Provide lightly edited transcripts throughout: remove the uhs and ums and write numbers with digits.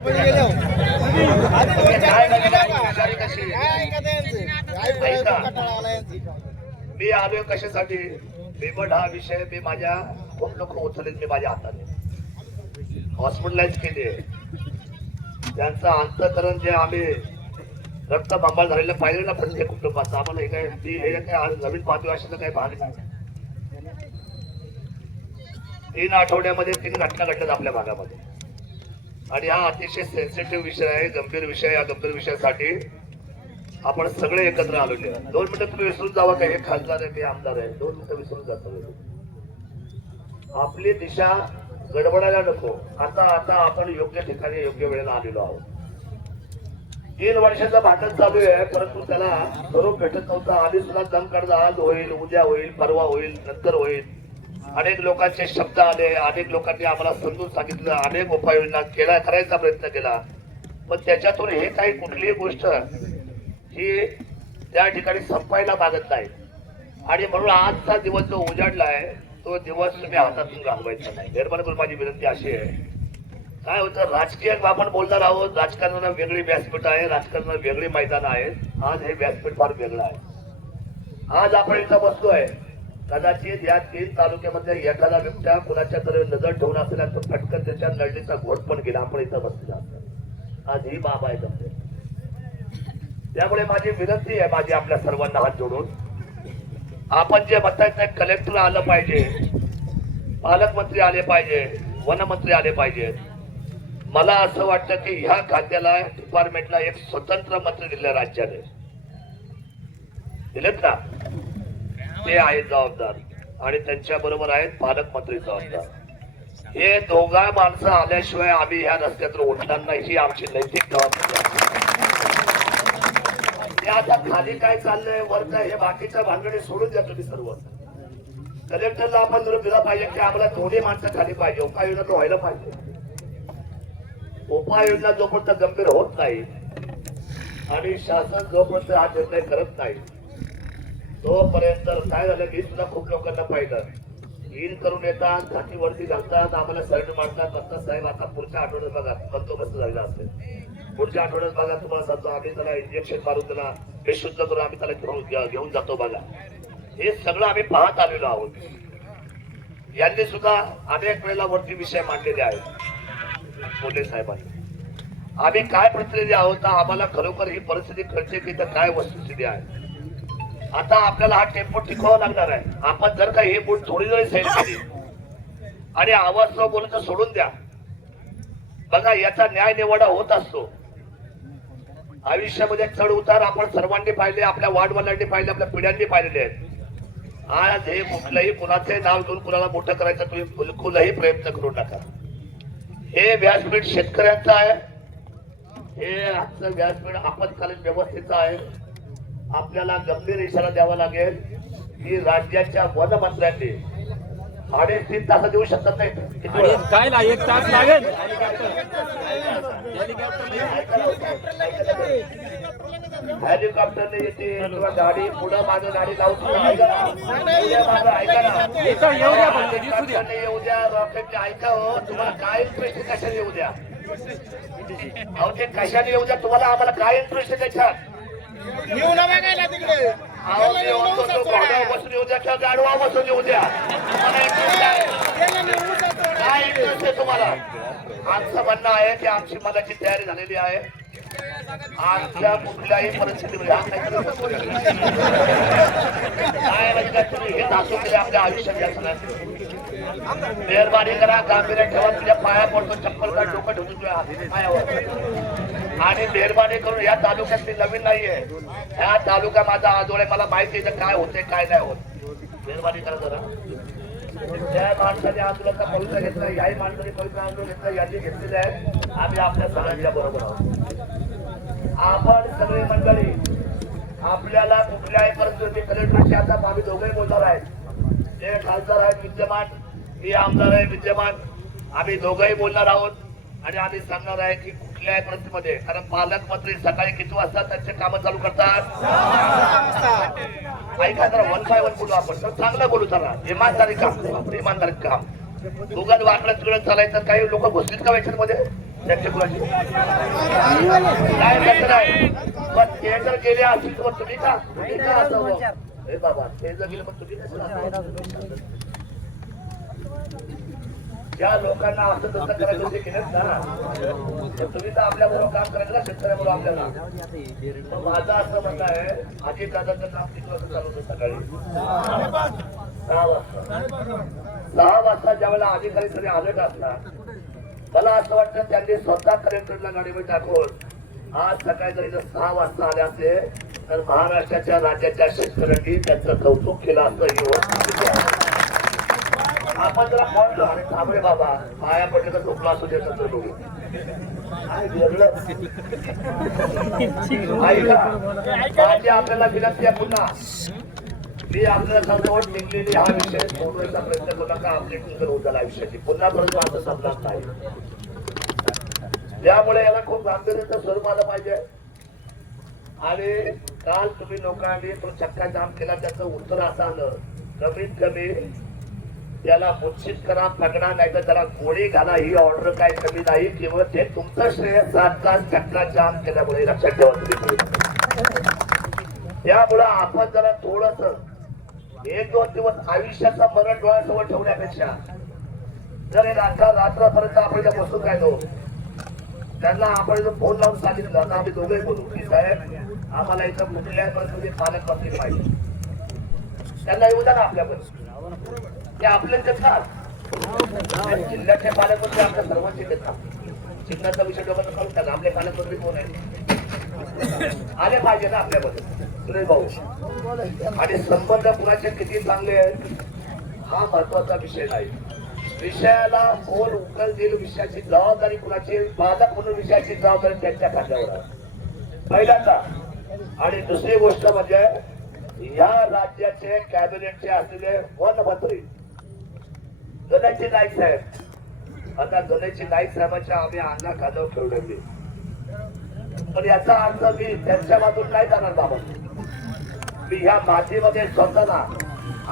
मी आलोय कशासाठी? बेबड हा विषय मी माझ्या खूप लोक उचलले मी माझ्या हाताने हॉस्पिटलाइज केले. त्यांचं अंतकरण जे आम्ही रक्त बंबाळ झालेलं पाहिलं ना प्रत्येक कुटुंबाचं, आम्हाला हे काय आज नवीन पाहतोय अशाचं काही भाग नाही. 3 आठवड्यामध्ये 3 घटना घडल्यात आपल्या भागामध्ये आणि हा अतिशय सेन्सिटिव्ह विषय आहे, गंभीर विषय. या गंभीर विषयासाठी आपण सगळे एकत्र आलेले. 2 मिनिटं तुम्ही विसरून जावा का हे खासदार आहे मी आमदार आहे, 2 मिनिटं विसरून जातो. आपली दिशा गडबडायला नको. आता आपण योग्य ठिकाणी योग्य वेळेला आलेलो आहोत. 3 वर्षाचं भांडण चालू आहे, परंतु त्याला स्वरूप भेटत नव्हतं. आधी सुद्धा दम काढला, आज होईल, उद्या होईल, परवा होईल, नंतर होईल. अनेक लोकांचे शब्द आले, अनेक लोकांनी आम्हाला समजून सांगितलं, अनेक उपाययोजना करायचा प्रयत्न केला, पण त्याच्यातून हे काही कुठलीही गोष्ट ही त्या ठिकाणी संपायला मागत नाही. आणि म्हणून आजचा दिवस जो उजाडला आहे तो दिवस तुम्ही हातातून घालवायचा नाही. मेहरबानी करून माझी विनंती अशी आहे. काय होतं, राजकीय आपण बोलणार आहोत, राजकारणाला वेगळी व्यासपीठ आहे, राजकारणाला वेगळी मैदान आहे. आज हे व्यासपीठ फार वेगळं आहे. आज आपण इथं बसतोय, कदाचित या 3 तालुक्यामध्ये एखादा व्यक्ती कुणाच्या तरी नजर ठेवून असेल तर पटकन त्याच्या लढणीचा घोट पण गेला. आपण इथं बसलेला आज ही बाब आहे जमते. त्यामुळे माझी विनंती आहे, माझी आपल्या सर्वांना हात जोडून, आपण जे म्हणताय ते कलेक्टर आलं पाहिजे, पालकमंत्री आले पाहिजे, वनमंत्री आले पाहिजे. मला असं वाटतं की ह्या खात्याला डिपार्टमेंटला एक स्वतंत्र मंत्री दिले राज्याने, दिलेत ना, ते आहेत जबाबदार आणि त्यांच्या बरोबर आहेत पालकमंत्री जबाबदार. हे दोघा माणसं आल्याशिवाय आम्ही ह्या रस्त्यातून उठणार नाही, ही आमची नैतिक जबाबदारी. आता खाली काय चाललंय वर काय हे बाकीच्या भानगडी सोडून द्या तुम्ही सर्व. कलेक्टरला आपण निरोप दिला पाहिजे की आम्हाला दोन्ही माणसं खाली पाहिजे, उपाययोजना तो व्हायला पाहिजे. उपाययोजना जोपर्यंत गंभीर होत नाही आणि शासन जोपर्यंत हा निर्णय करत नाही तोपर्यंत काय झालं, मी सुद्धा खूप लोकांना पाहिलं, इन करून येतात, घाटीवरती घालतात, आम्हाला सरण मारतात. आता साहेब आता पुढच्या आठवड्यात बघा बंदोबस्त झालेला असेल, पुढच्या आठवड्यात बघा तुम्हाला सांगतो आम्ही त्याला इंजेक्शन मारून त्याला बेशुद्ध करून आम्ही त्याला घेऊन जातो बघा. हे सगळं आम्ही पाहत आलेलो आहोत. यांनी सुद्धा अनेक वेळेला वरती विषय मांडलेले आहेत मोठे साहेबांनी. आम्ही काय प्रतिनिधी आहोत, आम्हाला खरोखर ही परिस्थिती कळते की इथं काय वस्तुस्थिती आहे. आता आपल्याला हा टेम्पो टिकवावा लागणार आहे. आपण जर का हे बोट थोडी जरी सैल केली आणि आवाज न बोलून सोडून द्या, बघा याचा न्याय निवाडा होत असतो. आयुष्यामध्ये चढ उतार आपण सर्वांनी पाहिले, आपल्या वार्डवाल्यांनी पाहिले, आपल्या पिढ्यांनी पाहिलेले आहेत. आज हे कुठलंही कुणाचे नाव घेऊन कुणाला मोठं करायचं तुम्ही बिलकुलही प्रयत्न करू नका. हे व्यासपीठ शेतकऱ्यांचं आहे, हे आजचं व्यासपीठ आपत्कालीन व्यवस्थेचं आहे. आपल्याला गंभीर इशारा द्यावा लागेल की राज्याच्या वनमंत्र्यांनी 3.5 तास देऊ शकत नाही. काय ना 1 तास लागेल. हेलिकॉप्टरने येते किंवा गाडी पुढं मागं गाडी लावून ऐका ना, येऊ द्या रॉकेटने. ऐका हो, तुम्हाला काय इंटरेस्ट कशाने येऊ द्या, अहो ते कशाने येऊ द्या, तुम्हाला आम्हाला काय इंटरेस्ट आहे त्याच्यात. तिकडे बसून येऊ द्या किंवा गाडवा बसून येऊ द्या, काय इंटरेस्ट आहे तुम्हाला. आमचं म्हणणं आहे की आमची मनाची तयारी झालेली आहे. आमच्या कुठल्याही परिस्थितीमध्ये काय म्हणजे तुम्ही हे दाखवून केले आपल्या आयुष्यात. मेहरबानी करा, गांभीर्य ठेवा, तुझ्या पाया पडतो, चप्पल काढ, डोकं ठेवतो तुझ्या पायावर. आणि मेहरबानी करून या तालुक्यात मी नवीन नाहीये, ह्या तालुका माझा आजोळ आहे, मला माहिती आहे काय होते काय नाही होत. मेहरबानी करा जरा. त्या माणसाने आंदोलनाचा पवित्र घेतला, याही माणसाने पवित्र आंदोलन घेतलं, यांनी घेतलेले आहे. आम्ही आपल्या सगळ्यांच्या बरोबर आहोत. आपण सगळे मंडळी आपल्याला कुठल्याही परिस्थिती कलेक्टरची आता आम्ही दोघेही बोलणार आहेत. जे खासदार आहेत विद्यमान, मी आमदार आहे विद्यमान, आम्ही दोघंही बोलणार आहोत. आणि आम्ही सांगणार आहे की कुठल्याही परिस्थितीमध्ये, कारण पालकमंत्री सकाळी किती वाजता त्यांचे कामं चालू करतात. ऐका जरा 1 by 1 बोलू आपण, तर चांगलं बोलू जरा. इमानदारी काम, इमानदारी काम. उगाच वाकडं तिकडं चालायचं, काही लोक घुसलीत का याच्यामध्ये. त्यांची कुणाची नाही तसं नाही, पण ते जर गेले असतील तर तुम्ही का असावं? हे बाबा ते जर गेले पण तुम्ही कसं असावं? ज्या लोकांना असं तसं करायचं ते केलं ना, तर तुम्ही तर आपल्या बरोबर काम करायचं ना, शेतकऱ्याबरोबर आपल्याला. तर माझं असं म्हणणं आहे, अजित दादाचं काम किती वाजता चालू होतं? सकाळी 6 वाजता. 6 वाजता ज्या वेळेला अधिकारी सगळे अलर्ट असतात, मला असं वाटतं त्यांनी स्वतः कलेक्टरला गाडीवर टाकून आज सकाळी जर इथं 6 वाजता आले असते तर महाराष्ट्राच्या राज्याच्या शेतकऱ्यांनी त्यांचं कौतुक केलं असतं. ही वस्तू आपण जरा पडलो आणि थांबले बाबा, पाया पडले तर झोपला असू दे तर झोपू. आणि वेगळं ऐका, माझी आपल्याला विनंती आहे पुन्हा, मी आपल्याला समजावून निघलेली हा विषय सोडवायचा प्रयत्न करू नका. आपली टीचर होत झाला विषयाची पुन्हा परंतु असं समजत नाही. त्यामुळे याला खूप गांभीर्याचं स्वरूप आलं पाहिजे. आणि काल तुम्ही लोकांनी तो चक्का जाम केला, त्याचं उत्तर असं आलं, कमीत कमी त्याला मूर्छित करा, पकडा, नाही तर त्याला गोळी घाला. ही ऑर्डर काय कमी नाही, किंवा ते तुमचं श्रेय 7 तास चक्का जाम केल्यामुळे, लक्षात ठेवा तुम्ही. त्यामुळं आपण जरा थोडस 1-2 दिवस आयुष्याचा मरण डोळ्यासमोर ठेवण्यापेक्षा जर रात्रपर्यंत आपण ज्या बसून राहिलो, त्यांना आपण जर फोन लावून सांगितलं, आता आम्ही दोघे बोलू की साहेब आम्हाला इथं कुठल्याही परिस्थितीत पालकमंत्री पाहिजे, त्यांना येऊ द्या ना आपल्याकडे. ते आपले देतात, जिल्ह्याचे पालकमंत्री आपल्या सर्वांचे देतात. चिन्हाचा विषय डोक्यात काढून टाका, आपले पालकमंत्री कोण आहे आले पाहिजे ना आपल्यामध्ये सुरेश भाऊ. आणि संबंध कुणाचे किती चांगले आहेत हा महत्वाचा विषय नाही. विषयाला कोण उकल देईल, विषयाची जबाबदारी कुणाची, पालक म्हणून विषयाची जबाबदारी त्यांच्या खात्यावर आहे पहिल्यांदा. आणि दुसरी गोष्ट म्हणजे या राज्याचे कॅबिनेटचे असलेले वनमंत्री गणेशजी नाईक साहेब, आता गणेशजी नाईक साहेबांच्या आम्ही अण्णा खांद्यावर ठेवलेली, पण याचा अर्थ मी त्यांच्या बाजून नाही जाणार बाबा. मी ह्या मातीमध्ये स्वतःला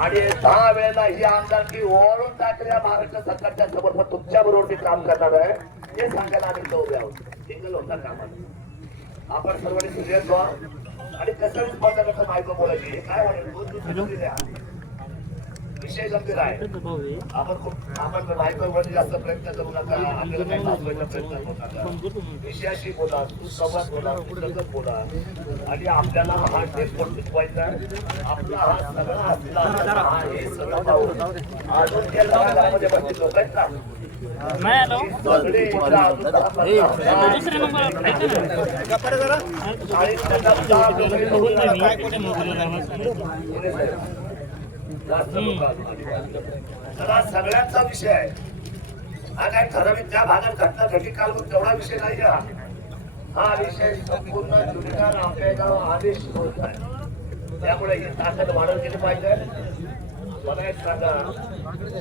आणि 10 वेळेला ही आमदारकी ओळून टाकल्या महाराष्ट्र सरकारच्या समोर, पण तुमच्या बरोबर मी काम करणार आहे हे सांगायला आम्ही उभे आहोत. सिंगल होता कामाला आपण सर्वांनी सिरियस व्हा. आणि कसं स्पर्धा कसं माहिती बोलायची हे काय वाटेल, विषय गंभीर आहे. आपण बायकोवर जास्त प्रयत्न करू नका, आपल्याला काही दाखवायचा प्रयत्न करू नका. विषयाशी बोला, सुसंवाद बोला, सुसंगत बोला. आणि आपल्याला हा टेम्पो टिकवायचा, आपला हा सगळा असला हा हे सगळं पाहून अजून त्या घरामध्ये बसले लोक आहेत ना, सगळे सगळ्यांचा विषय आहे हा. काय ठराविक त्या भागात घटना घटी काल तेवढा विषय नाही. हा विषय संपूर्ण जुन्नर आंबेगाव आदेश होत आहे. त्यामुळे ही ताकद वाढत गेली पाहिजे. मला एक सांगा,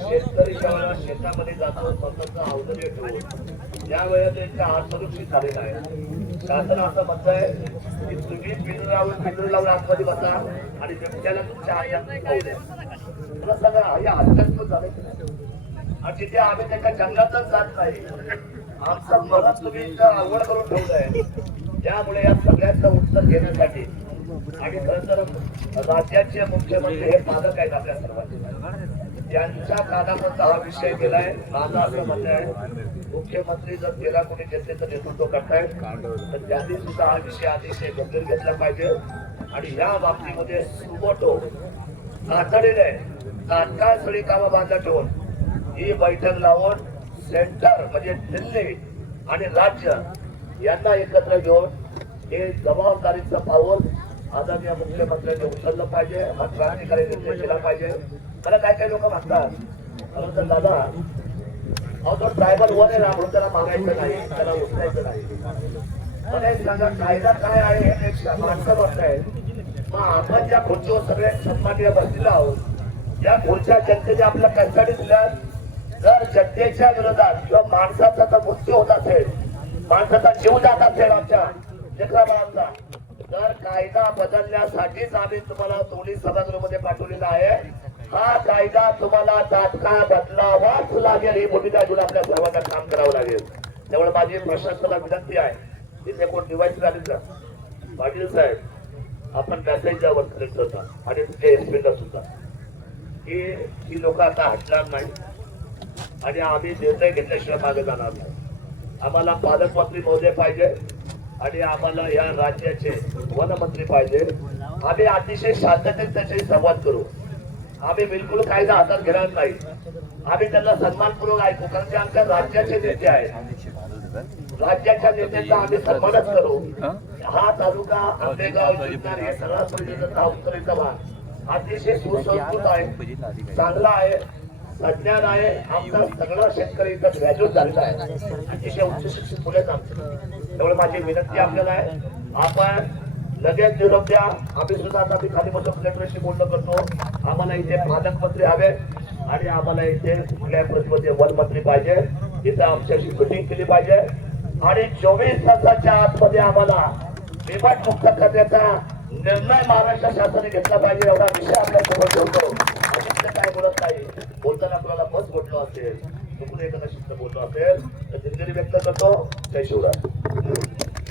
शेतकरी जेव्हा शेतामध्ये जातो स्वतःचा अवलंबी ठेवून त्यावेळेस त्यांचा हात सुरक्षित झालेला आहे. शासन असं म्हणतंय की तुम्ही पिंजूर लावून आतमध्ये बसा आणि बिबट्याला तुमच्या आयात खाऊ द्या. मला सांगा हे अत्यंत झाले. आणि जिथे आम्ही त्याच्या जंगलातच जात नाही, आमचं मरण तुम्ही आवड करून ठेवलंय. त्यामुळे या सगळ्यांचं उत्तर घेण्यासाठी आणि खरं तर राज्याचे मुख्यमंत्री हे पालक आहेत आपल्या सर्वांचे, त्यांच्या कानामध्ये हा विषय गेलाय. माझं असं म्हणणं आहे, मुख्यमंत्री जर 13 कोटी जनतेचं नेतृत्व करतायत तर त्यांनी सुद्धा हा विषय अतिशय गंभीर घेतला पाहिजे. आणि या बाबतीमध्ये सुमोटो तातडीने तात्काळ सगळी कामं बांधल्या ठेवून ही बैठक लावून सेंटर म्हणजे दिल्ली आणि राज्य यांना एकत्र घेऊन हे जबाबदारीचं पाऊल आदरणीय मुख्यमंत्र्यांनी उचललं पाहिजे, हा क्रांतिकारी निर्णय केला पाहिजे. मला काय लोक म्हणतात, तर दादा अहो तो ट्रायबल वन आहे ना म्हणून त्याला मागायचं नाही, त्याला उचलायचं नाही. मला एक सांगा, कायदा काय आहे हे माणसं म्हणतायत. मग आपण ज्या खुर्चीवर सगळे सन्माननीय बसलेलो आहोत, या खुर्च्या जनतेने आपल्या कशासाठी दिल्या? जर जनतेच्या विरोधात किंवा माणसाचा जर मृत्यू होत असेल, माणसाचा जीव जात असेल आमच्या लेकराबाळांचा, तर कायदा बदलण्यासाठीच आम्ही तुम्हाला दोन्ही सभागृहामध्ये पाठवलेला आहे. हा कायदा तुम्हाला तात्काळ बदलावाच लागेल, ही भूमिका घेऊन आपल्या सर्वांना काम करावं लागेल. त्यामुळे माझी प्रशासनाला विनंती आहे, इथे कोण डिवाइस झाली का पाटील साहेब, आपण मेसेज द्या वर कलेक्टरला आणि तुमच्या एसपीला सुद्धा की ही लोक आता हटणार नाही आणि आम्ही निर्णय घेतल्याशिवाय मागे जाणार नाही. आम्हाला पालकमंत्री महोदय पाहिजे आणि आम्हाला या राज्याचे वनमंत्री पाहिजे. आम्ही अतिशय शांततेत त्याच्याशी संवाद करू. आम्ही बिलकुल कायदा हातात घेणार नाही. आम्ही त्यांना सन्मानपूर्वक ऐकू, कारण ते आमच्या राज्याचे नेते आहेत. राज्याच्या नेत्यांचा आम्ही सन्मानच करू. हा तालुका आंबेगाव जिल्हा हे सगळा परिषदेचा उत्तरेचा भाग अतिशय सुसंस्कृत आहे, चांगला आहे, सज्ञान आहे. आमचा सगळा शेतकरी इथं ग्रॅज्युएट झालेला आहे, अतिशय उच्च शिक्षित मुले आहेत आमचे. त्यामुळे माझी विनंती आपल्याला आहे, आपण लगेच निरोप द्या. आम्ही सुद्धा आता मी खाली बसून कलेक्टरशी बोलणं करतो. आम्हाला इथे पालकमंत्री हवे आणि आम्हाला इथे कुठल्याही परिस्थितीमध्ये वनमंत्री पाहिजे. इथं आमच्याशी मिटिंग केली पाहिजे आणि 24 तासाच्या आतमध्ये आम्हाला बिबट मुक्त करण्याचा निर्णय महाराष्ट्र शासनाने घेतला पाहिजे. एवढा विषय आपल्या समोर ठेवतो. अजिंक्य काय बोलत नाही, बोलताना आपल्याला बस बोललो असेल, चुकून एखादा शब्द बोललो असेल तर दिलगिरी व्यक्त करतो. जय शिवराय.